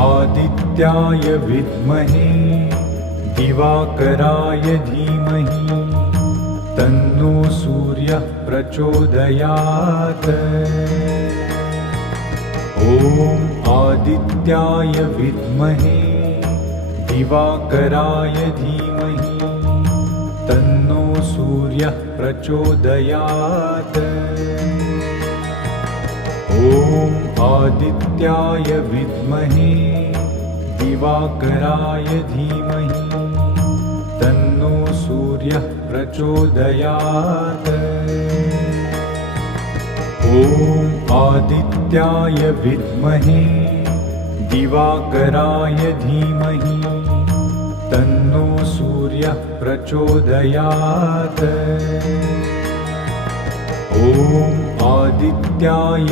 आदित्याय विद्महे दिवाकराय धीमहि तन्नो सूर्यः प्रचोदयात्। ॐ आदित्याय विद्महे दिवाकराय धीमहि तन्नो सूर्यः प्रचोदयात्। ॐ आदित्याय विद्महे दिवाकराय धीमहि तन्नो सूर्यः प्रचोदयात्। ॐ आदित्याय विद्महे दिवाकराय धीमहि तन्नो सूर्यः प्रचोदयात्। ॐ आदित्याय